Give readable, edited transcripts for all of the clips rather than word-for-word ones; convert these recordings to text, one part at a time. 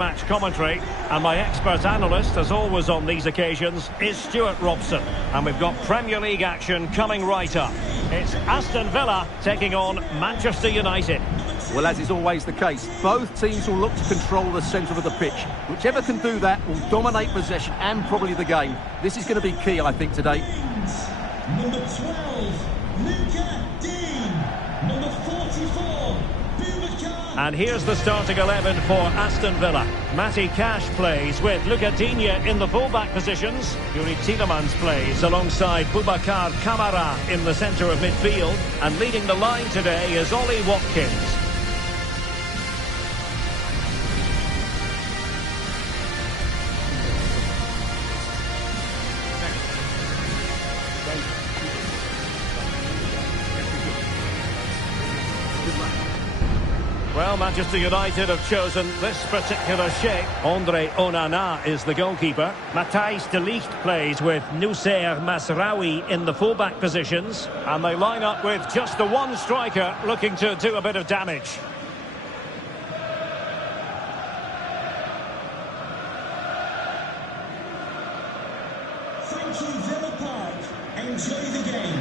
Match commentary, and my expert analyst, as always on these occasions, is Stuart Robson. And we've got Premier League action coming right up. It's Aston Villa taking on Manchester United. Well, as is always the case, both teams will look to control the centre of the pitch. Whichever can do that will dominate possession and probably the game. This is going to be key, I think, today. Number 12, Luca Dean. Number 44. And here's the starting 11 for Aston Villa. Matty Cash plays with Luca Digne in the full-back positions. Yuri Tielemans plays alongside Boubacar Kamara in the centre of midfield. And leading the line today is Ollie Watkins. Well, Manchester United have chosen this particular shape. Andre Onana is the goalkeeper. Matthijs de Ligt plays with Noussair Masraoui in the fullback positions. And they line up with just the one striker looking to do a bit of damage. Thank you, Villa Park. Enjoy the game.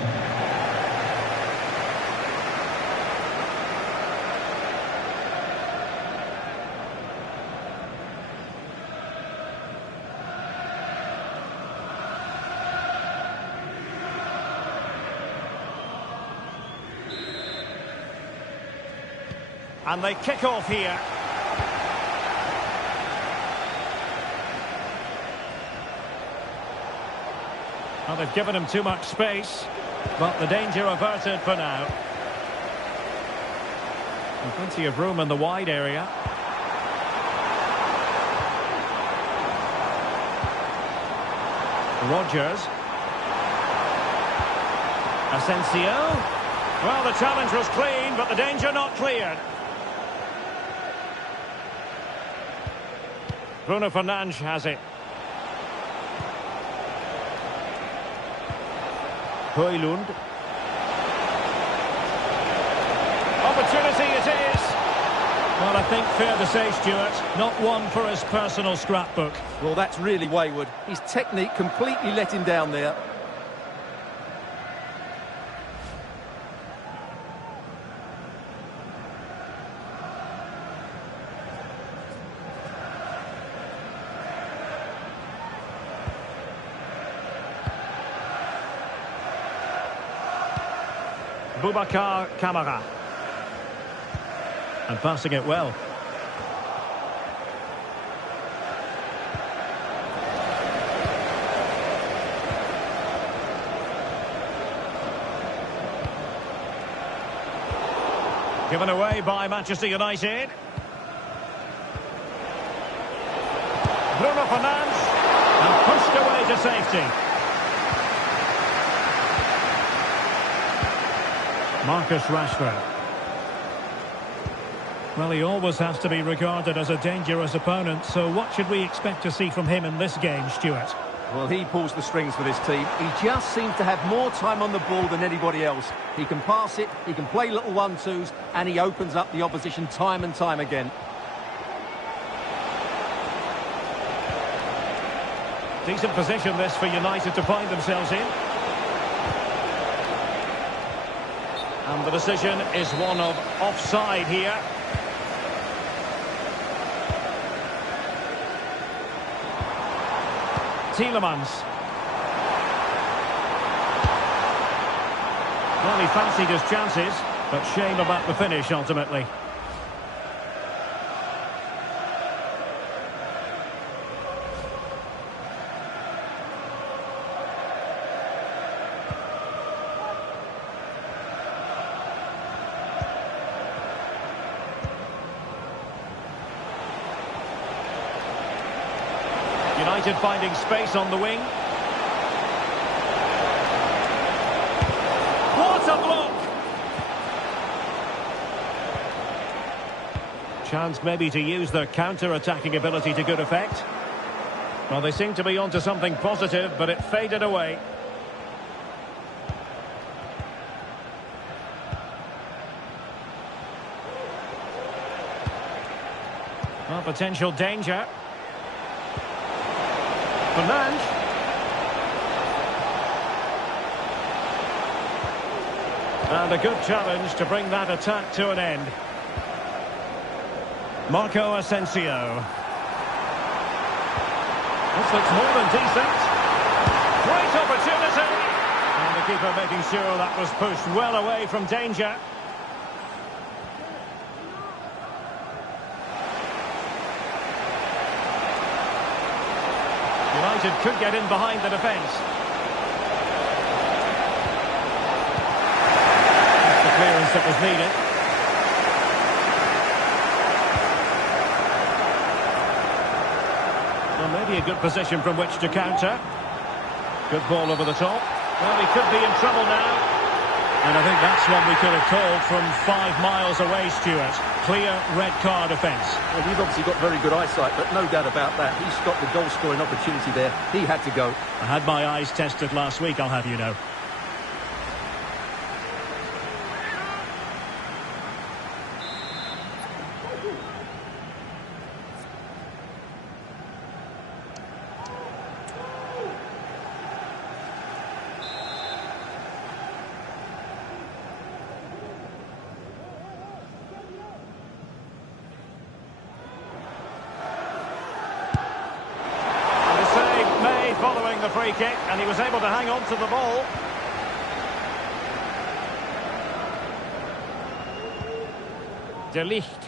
And they kick off here. Well, they've given him too much space, but the danger averted for now. And plenty of room in the wide area. Rodgers. Asensio. Well, the challenge was clean, but the danger not cleared. Bruno Fernandes has it. Højlund. Opportunity it is. Well, I think fair to say, Stuart, not one for his personal scrapbook. Well, that's really wayward. His technique completely let him down there. Boubacar Kamara. And passing it well. Given away by Manchester United. Bruno Fernandes. And pushed away to safety. Marcus Rashford. Well, he always has to be regarded as a dangerous opponent, so what should we expect to see from him in this game, Stuart? Well, he pulls the strings for this team. He just seems to have more time on the ball than anybody else. He can pass it, he can play little 1-2s, and he opens up the opposition time and time again. Decent position this for United to find themselves in. And the decision is one of offside here. Tielemans. Well, he fancied his chances, but shame about the finish ultimately. United finding space on the wing. What a block! Chance maybe to use their counter-attacking ability to good effect. Well, they seem to be onto something positive, but it faded away. Well, potential danger. Fernandes. And a good challenge to bring that attack to an end. Marco Asensio. This looks more than decent. Great opportunity. And the keeper making sure that was pushed well away from danger. United could get in behind the defence. That's the clearance that was needed. Well, maybe a good position from which to counter. Good ball over the top. Well, he could be in trouble now. And I think that's what we could have called from 5 miles away, Stuart. Clear red card offence. Well, he's obviously got very good eyesight, but no doubt about that. He stopped the goal-scoring opportunity there. He had to go. I had my eyes tested last week, I'll have you know. Following the free kick, and he was able to hang on to the ball. De Ligt.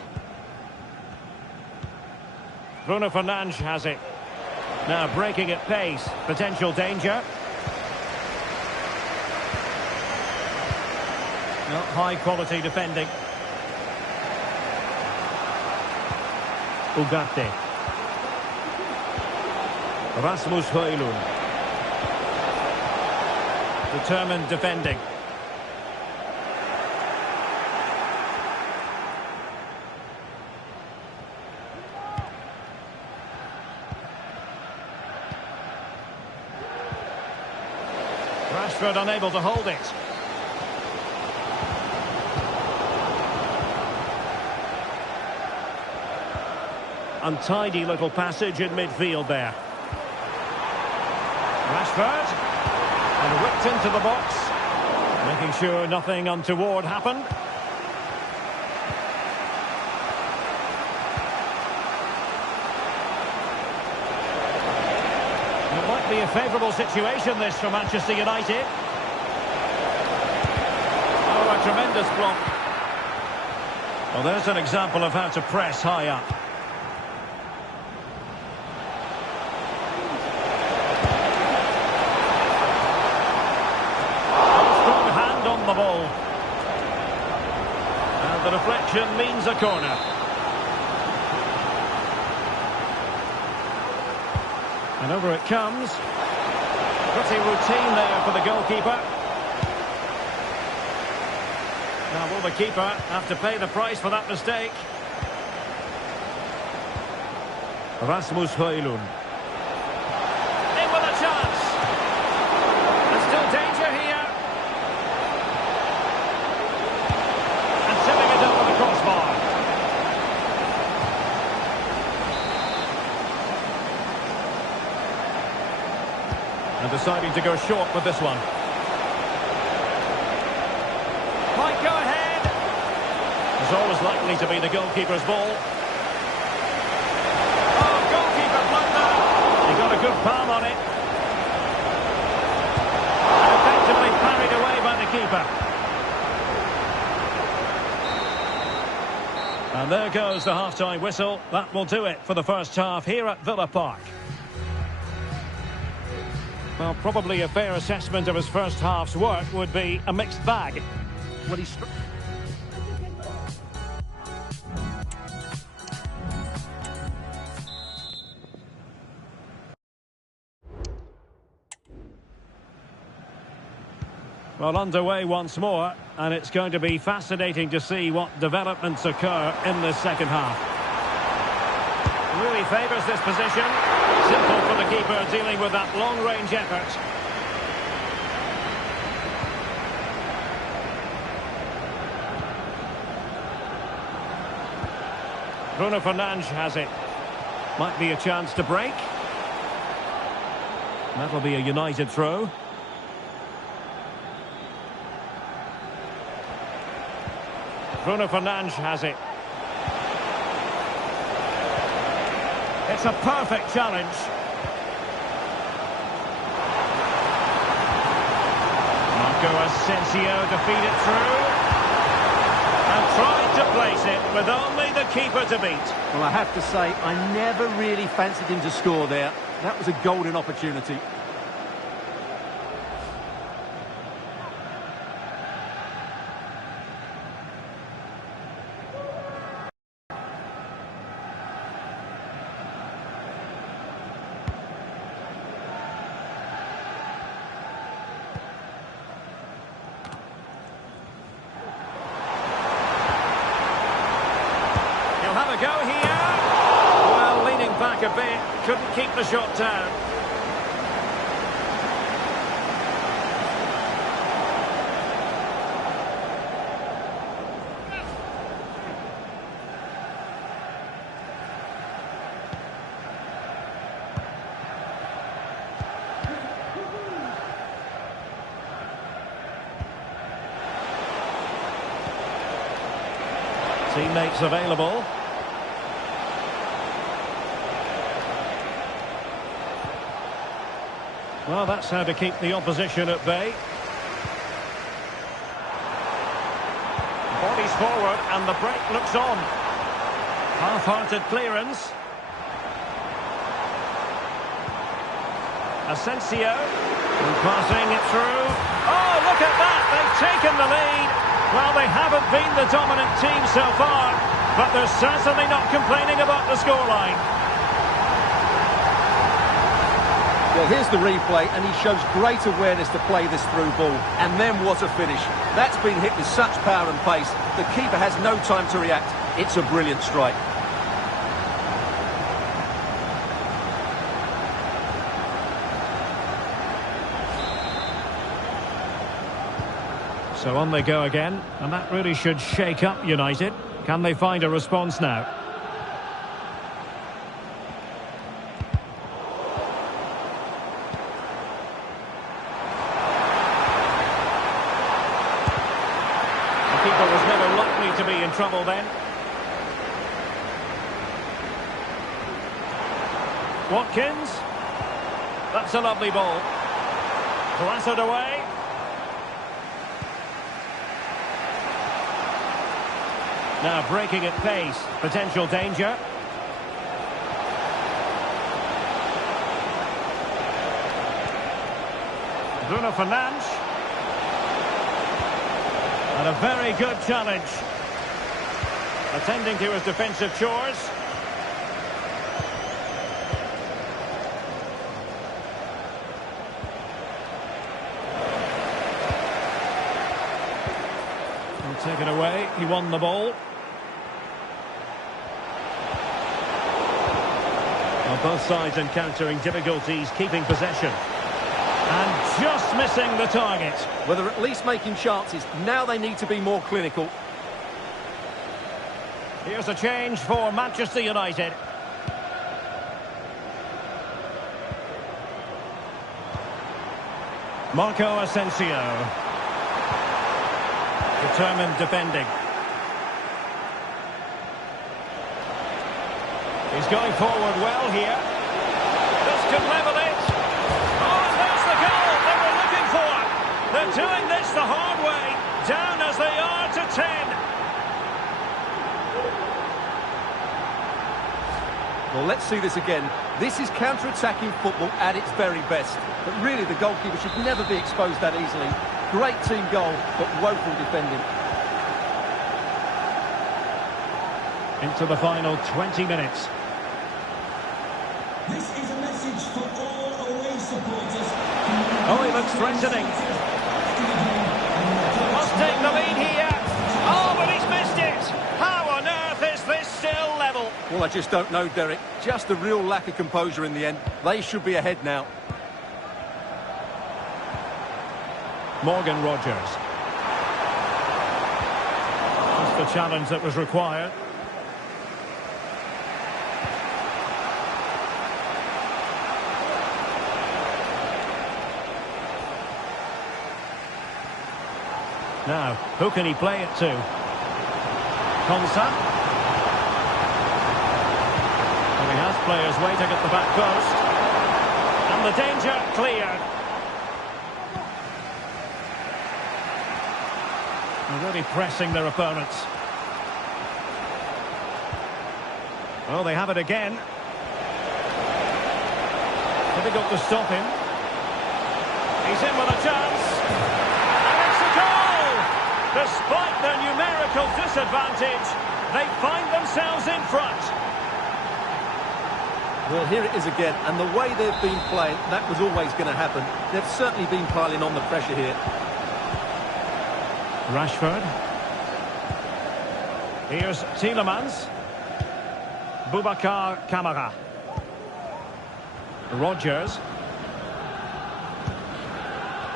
Bruno Fernandes has it. Now breaking at pace. Potential danger. Not high quality defending. Ugarte. Rasmus Højlund. Determined defending. Rashford unable to hold it. Untidy little passage in midfield there. Rashford, and whipped into the box, making sure nothing untoward happened. It might be a favourable situation, this, for Manchester United. Oh, a tremendous block. Well, there's an example of how to press high up. The ball. And the deflection means a corner. And over it comes. Pretty routine there for the goalkeeper. Now will the keeper have to pay the price for that mistake? Rasmus Højlund. In with a chance. There's still danger here. And deciding to go short with this one. Might go ahead. It's always likely to be the goalkeeper's ball. Oh, goalkeeper blunder. He got a good palm on it. And effectively parried away by the keeper. And there goes the half-time whistle. That will do it for the first half here at Villa Park. Well, probably a fair assessment of his first half's work would be a mixed bag. Well, Well, underway once more, and it's going to be fascinating to see what developments occur in the second half. Really favours this position. Simple for the keeper dealing with that long-range effort. Bruno Fernandes has it. Might be a chance to break. That'll be a United throw. Bruno Fernandes has it. It's a perfect challenge. Marco Asensio to feed it through. And tried to place it with only the keeper to beat. Well, I have to say, I never really fancied him to score there. That was a golden opportunity. Have a go here. Well, leaning back a bit, couldn't keep the shot down. Teammates available. Well, that's how to keep the opposition at bay. Bodies forward and the break looks on. Half-hearted clearance. Asensio. And passing it through. Oh, look at that! They've taken the lead. Well, they haven't been the dominant team so far, but they're certainly not complaining about the scoreline. Well, here's the replay, and he shows great awareness to play this through ball. And then what a finish. That's been hit with such power and pace. The keeper has no time to react. It's a brilliant strike. So on they go again, and that really should shake up United. Can they find a response now? The keeper was never likely to be in trouble then. Watkins. That's a lovely ball. Clattered away. Now breaking at pace, potential danger. Bruno Fernandes. And a very good challenge. Attending to his defensive chores. He'll take it away, he won the ball. Both sides encountering difficulties keeping possession. And just missing the target. Well, they're at least making chances. Now they need to be more clinical. Here's a change for Manchester United. Marco Asensio. Determined defending. He's going forward well here. This could level it. Oh, and there's the goal they were looking for. They're doing this the hard way. Down as they are to 10. Well, let's see this again. This is counter-attacking football at its very best. But really, the goalkeeper should never be exposed that easily. Great team goal, but woeful defending. Into the final 20 minutes. This is a message for all away supporters. Oh, he looks threatening. Must take the lead here. Oh, but he's missed it. How on earth is this still level? Well, I just don't know, Derek. Just a real lack of composure in the end. They should be ahead now. Morgan Rogers. Just the challenge that was required. Now, who can he play it to? Konsa. Well, he has players waiting at the back post. And the danger cleared. They're really pressing their opponents. Oh, they have it again. Difficult to stop him. He's in with a chance. And it's a goal! Despite their numerical disadvantage, they find themselves in front. Well, here it is again, and the way they've been playing, that was always going to happen. They've certainly been piling on the pressure here. Rashford. Here's Tielemans. Boubacar Kamara. Rodgers.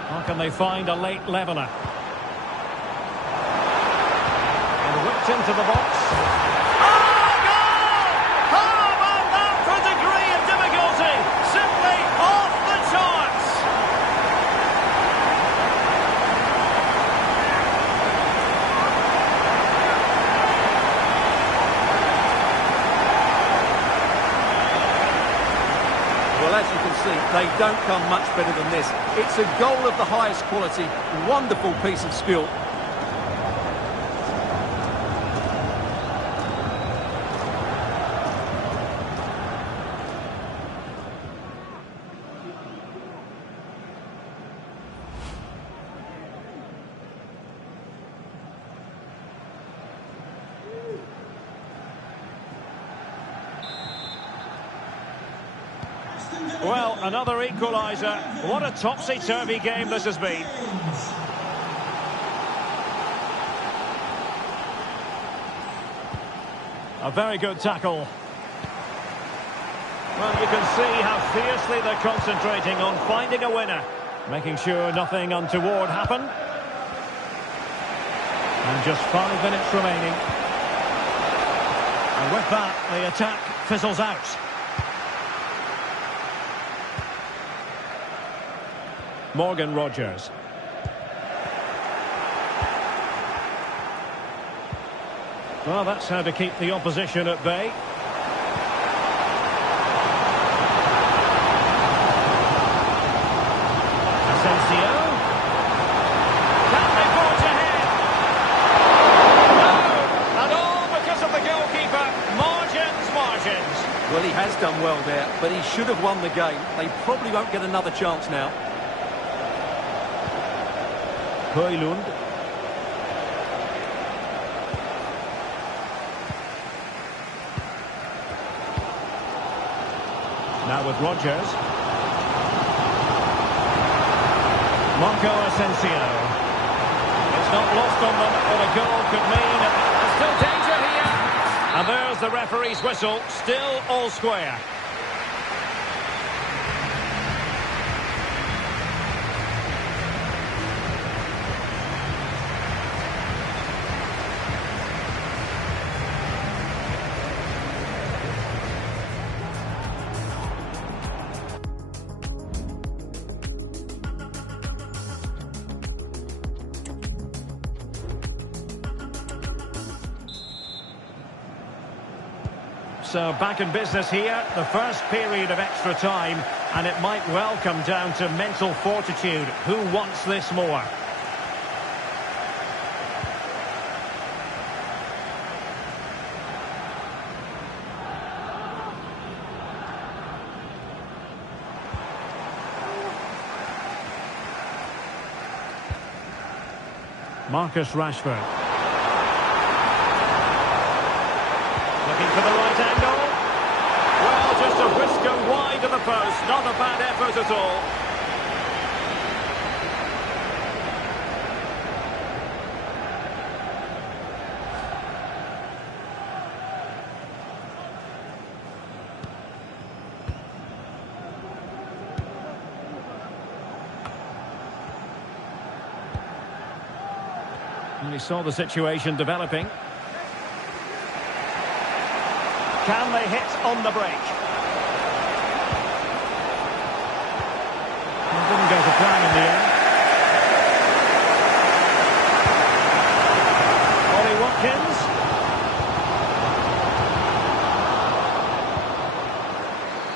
How can they find a late leveller? And whipped into the box. Oh, goal! How about that for a degree of difficulty? Simply off the charts! Well, as you can see, they don't come much better than this. It's a goal of the highest quality. Wonderful piece of skill. Well, another equaliser. What a topsy-turvy game this has been. A very good tackle. Well, you can see how fiercely they're concentrating on finding a winner, making sure nothing untoward happened. And just 5 minutes remaining. And with that, the attack fizzles out. Morgan Rodgers. Well, that's how to keep the opposition at bay. Asensio. Can they forge ahead? No! And all because of the goalkeeper. Margins. Well, he has done well there, but he should have won the game. They probably won't get another chance now. Højlund. Now with Rodgers. Marco Asensio. It's not lost on them what a goal could mean. There's still danger here. And there's the referee's whistle. Still all square. So back in business here, the first period of extra time, and it might well come down to mental fortitude. Who wants this more? Marcus Rashford. Looking for the right angle. Well, just a whisker wide of the post. Not a bad effort at all. And we saw the situation developing. Can they hit on the break? It didn't go to plan in the end.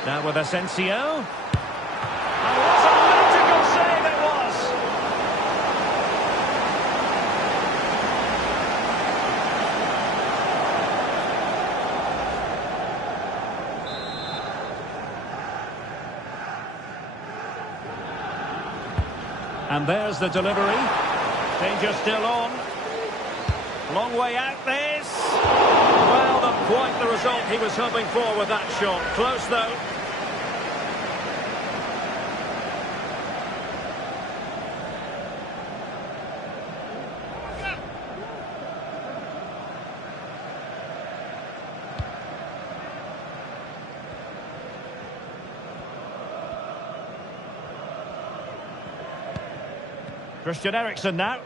Now with Asensio. And what a magical save it was! And there's the delivery. Danger still on. Long way out this. Well, not quite the result he was hoping for with that shot. Close though. Christian Eriksen now.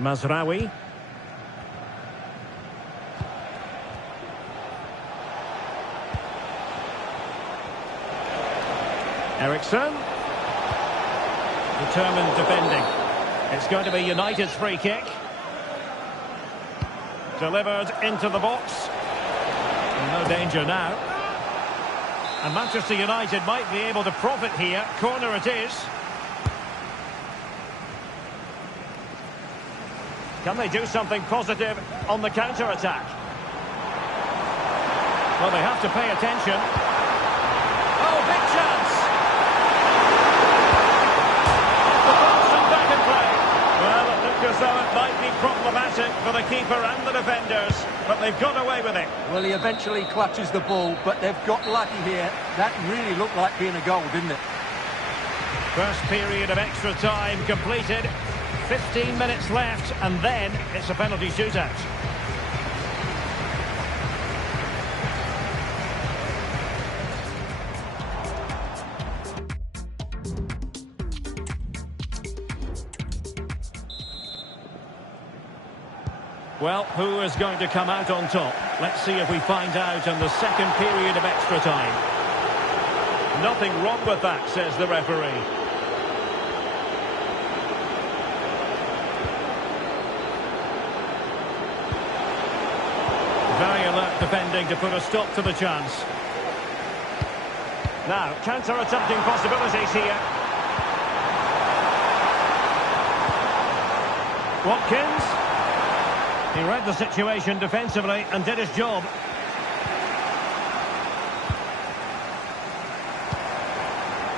Mazraoui. Eriksen. Determined defending. It's going to be United's free kick. Delivered into the box. No danger now. And Manchester United might be able to profit here. Corner it is. Can they do something positive on the counter-attack? Well, they have to pay attention. Oh, big chance! Off the post and back in play. Well, it looked as though it might be problematic for the keeper and the defenders, but they've got away with it. Well, he eventually clutches the ball, but they've got lucky here. That really looked like being a goal, didn't it? First period of extra time completed. 15 minutes left, and then it's a penalty shootout. Well, who is going to come out on top? Let's see if we find out in the second period of extra time. Nothing wrong with that, says the referee. Very alert defending to put a stop to the chance. Now, counter-attacking possibilities here. Watkins. He read the situation defensively and did his job.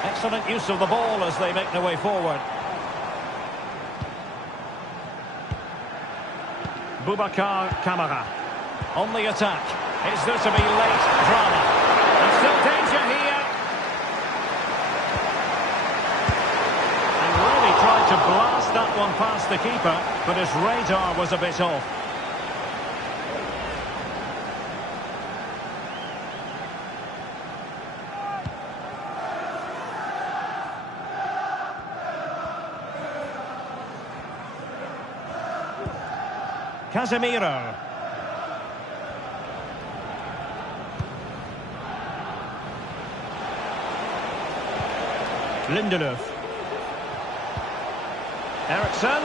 Excellent use of the ball as they make their way forward. Boubacar Kamara. On the attack. Is there to be late drama? And still danger here. And really tried to blast that one past the keeper, but his radar was a bit off. Casemiro. Lindelöf. Eriksen.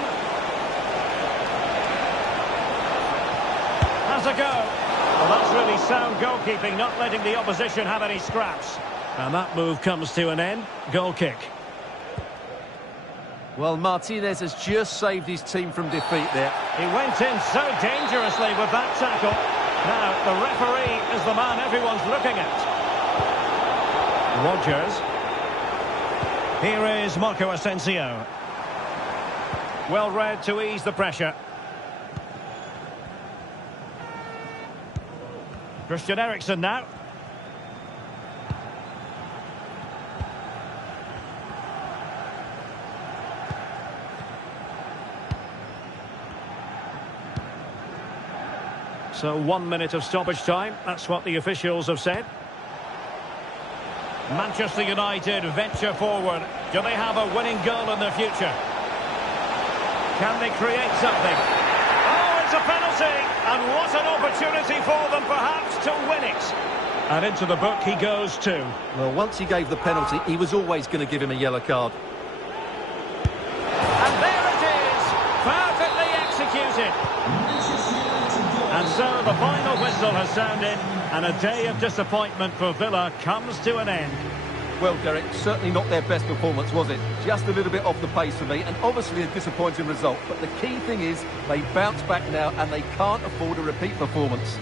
Has a go. Well, that's really sound goalkeeping, not letting the opposition have any scraps. And that move comes to an end. Goal kick. Well, Martinez has just saved his team from defeat there. He went in so dangerously with that tackle. Now, the referee is the man everyone's looking at. Rodgers. Here is Marco Asensio. Well read to ease the pressure. Christian Eriksen now. So 1 minute of stoppage time. That's what the officials have said. Manchester United venture forward. Do they have a winning goal in their future? Can they create something? Oh, it's a penalty! And what an opportunity for them, perhaps, to win it. And into the book he goes too. Well, once he gave the penalty, he was always going to give him a yellow card. And there it is! Perfectly executed. Manchester United So the final whistle has sounded, and a day of disappointment for Villa comes to an end. Well, Derek, certainly not their best performance, was it? Just a little bit off the pace for me, and obviously a disappointing result. But the key thing is they bounce back now, and they can't afford a repeat performance.